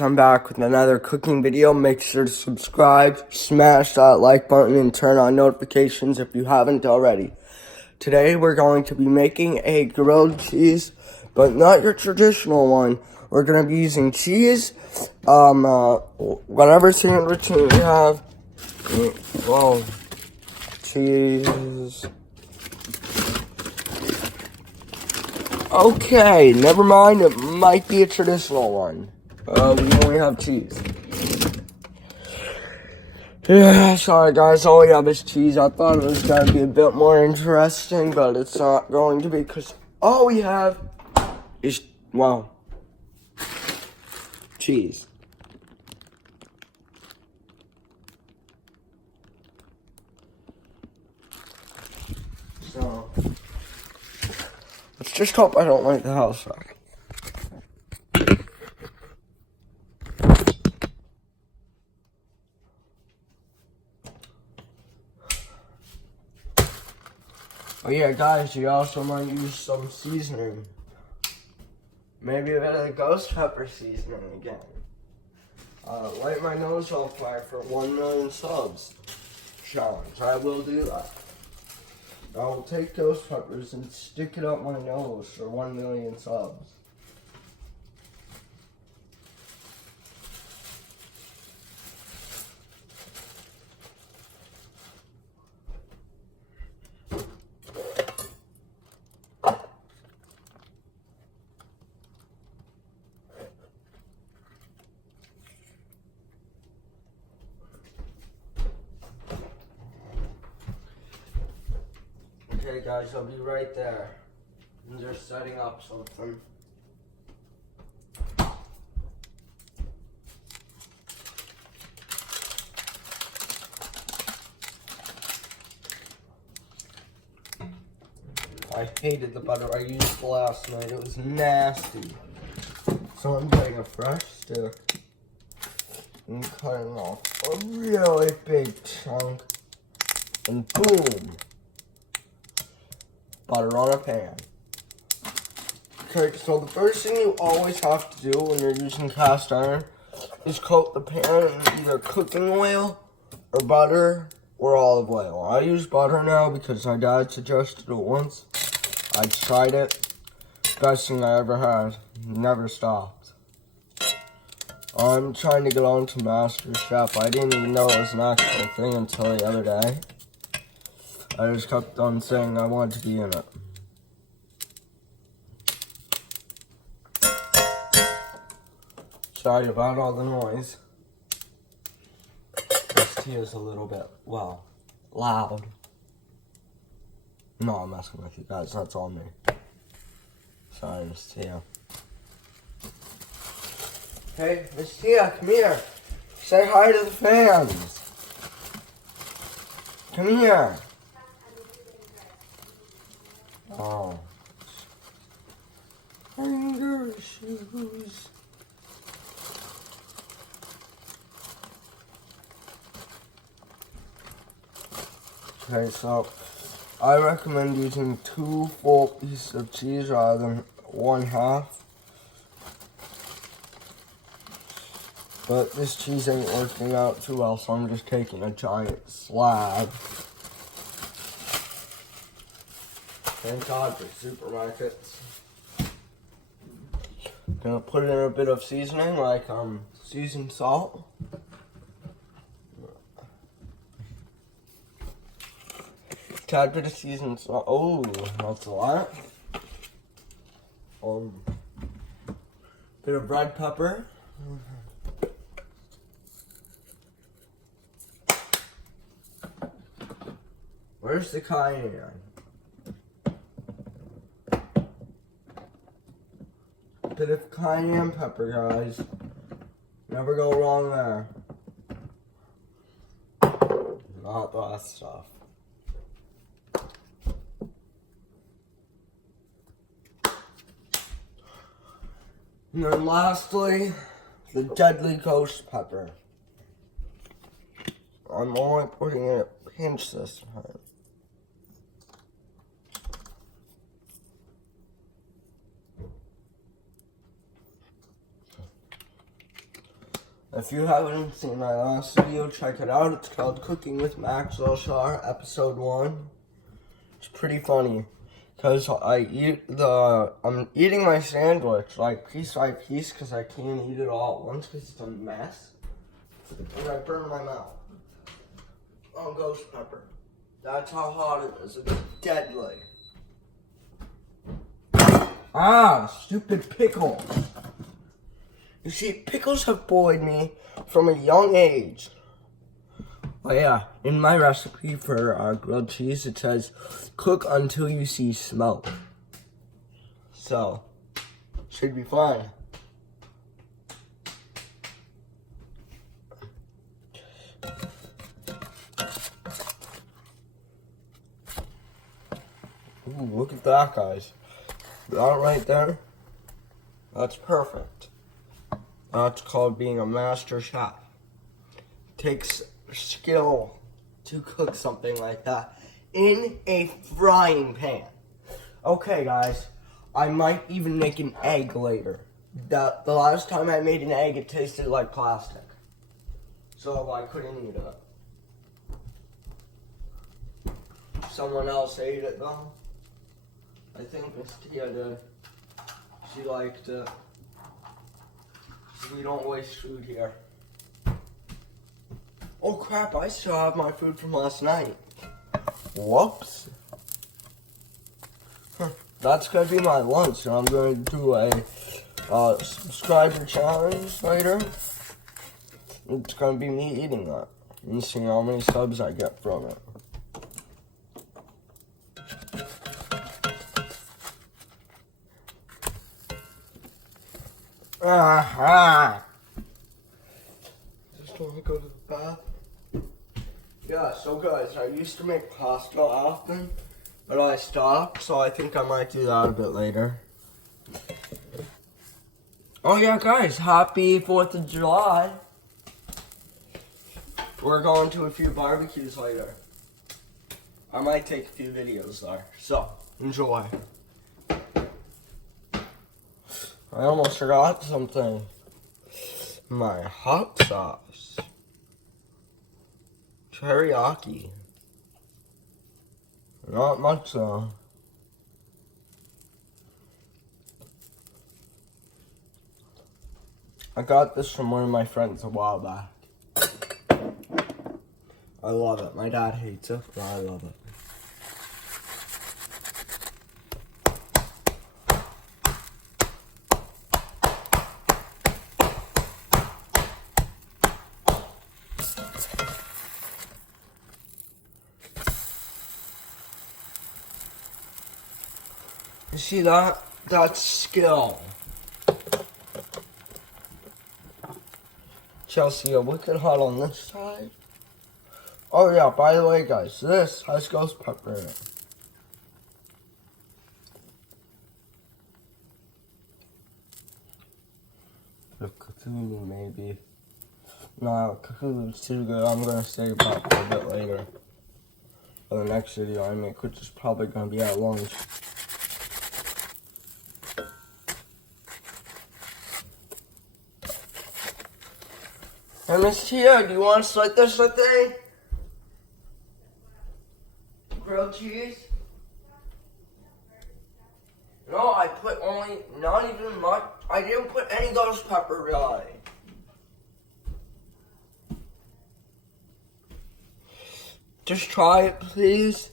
I'm back with another cooking video. Make sure to subscribe, smash that like button, and turn on notifications if you haven't already. Today we're going to be making a grilled cheese, but not your traditional one. We're going to be using cheese, whatever sandwich you have. Whoa, cheese. Okay, never mind, it might be a traditional one. We only have cheese. Yeah, sorry guys, all we have is cheese. I thought it was going to be a bit more interesting, but it's not going to be because all we have is, well, cheese. So, let's just hope I don't light the house up. Oh yeah, guys, you also might use some seasoning. Maybe a bit of the ghost pepper seasoning again. Light my nose on fire for 1 million subs challenge. I will do that. I will take ghost peppers and stick it up my nose for 1 million subs. Okay guys, I'll be right there. I'm just setting up something. I hated the butter I used last night. It was nasty. So I'm getting a fresh stick and cutting off a really big chunk. And boom! Butter on a pan. Okay, so the first thing you always have to do when you're using cast iron is coat the pan in either cooking oil or butter or olive oil. I use butter now because my dad suggested it once. I tried it. Best thing I ever had. Never stopped. I'm trying to get on to Master Chef. I didn't even know it was an actual thing until the other day. I just kept on saying I wanted to be in it. Sorry about all the noise. This tea is a little bit, well, loud. No, I'm messing with you guys. That's all me. Sorry, Miss Tia. Hey, Miss Tia, come here. Say hi to the fans. Come here. Oh. Anger issues. Okay, so I recommend using 2 full pieces of cheese rather than 1/2. But this cheese ain't working out too well, so I'm just taking a giant slab. Thank God for supermarkets. Gonna put in a bit of seasoning, like seasoned salt. Tad bit of seasoned salt. Oh, that's a lot. Bit of red pepper. Where's the cayenne? Bit of cayenne pepper, guys. Never go wrong there. Not that stuff. And then lastly, the deadly ghost pepper. I'm only putting in a pinch this time. If you haven't seen my last video, check it out. It's called Cooking with Maxwell episode 1. It's pretty funny. Because I'm eating my sandwich, like, piece by piece, because I can't eat it all at once, because it's a mess. And I burn my mouth. On ghost pepper. That's how hot it is. It's deadly. Ah, stupid pickles. You see, pickles have bored me from a young age. Oh yeah, in my recipe for grilled cheese, it says, cook until you see smoke. So, should be fine. Ooh, look at that, guys. That right there, that's perfect. That's called being a master chef. Takes skill to cook something like that in a frying pan. Okay, guys, I might even make an egg later. The last time I made an egg, it tasted like plastic. So I couldn't eat it. Someone else ate it though. I think Miss Tia did. She liked it. We don't waste food here. Oh crap, I still have my food from last night. Whoops. That's gonna be my lunch, and I'm gonna do a subscriber challenge later. It's gonna be me eating that and seeing how many subs I get from it. Just want to go to the bath. Yeah, so guys, I used to make pasta often, but I stopped, so I think I might do that a bit later. Oh yeah, guys, happy 4th of July. We're going to a few barbecues later. I might take a few videos there, so enjoy. I almost forgot something. My hot sauce. Teriyaki. Not much though. I got this from one of my friends a while back. I love it. My dad hates it, but I love it. You see that? That's skill. Chelsea, a wicked hot on this side. Oh yeah, by the way guys, this has ghost pepper in it. The Cthulhu maybe. No, Cthulhu's too good. I'm gonna save that for a bit later. For the next video I make, which is probably gonna be at lunch. Hey, Miss Tia, do you want to slit this thing? Grilled cheese? No, I put only, not even much. I didn't put any ghost pepper, really. Just try it, please.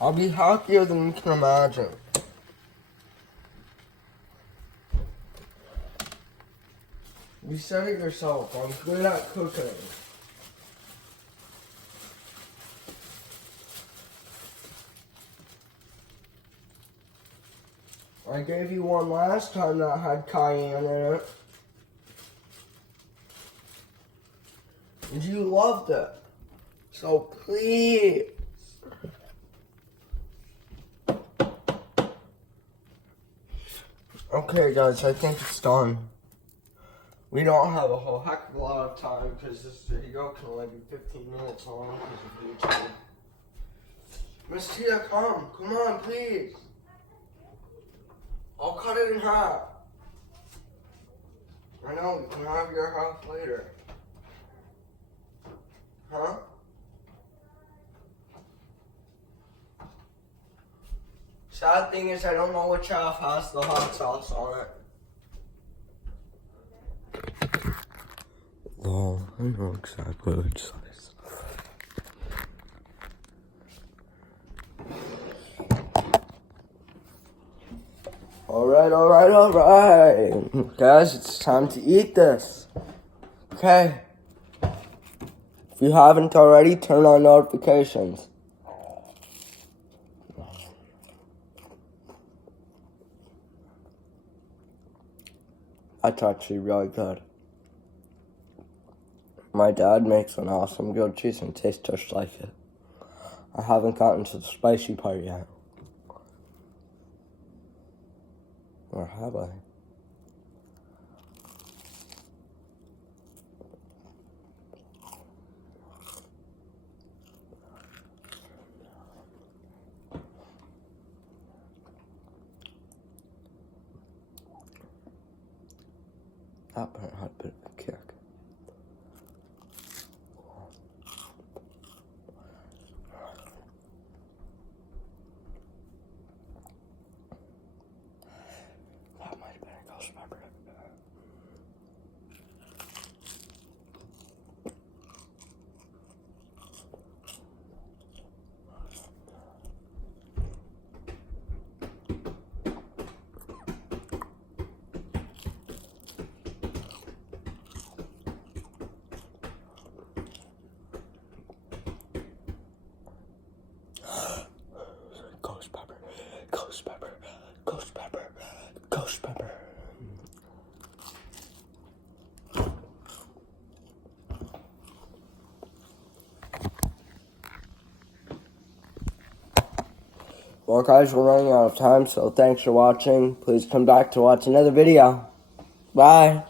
I'll be happier than you can imagine. You said it yourself, I'm good at cooking. I gave you one last time that had cayenne in it. And you loved it. So please. Okay guys, I think it's done. We don't have a whole heck of a lot of time because this video can only be 15 minutes long because of YouTube. Miss Tia, come on, please. I'll cut it in half. I know, you can have your half later. Huh? Sad thing is I don't know which half has the hot sauce on it. Well, I know exactly which size. Alright. Guys, it's time to eat this. Okay. If you haven't already, turn on notifications. That's actually really good. My dad makes an awesome grilled cheese and tastes just like it. I haven't gotten to the spicy part yet. Or have I? That part had a bit of a kick. That might have been a ghost pepper. Ghost pepper, ghost pepper, ghost pepper, ghost pepper. Well, guys, we're running out of time, so thanks for watching. Please come back to watch another video. Bye.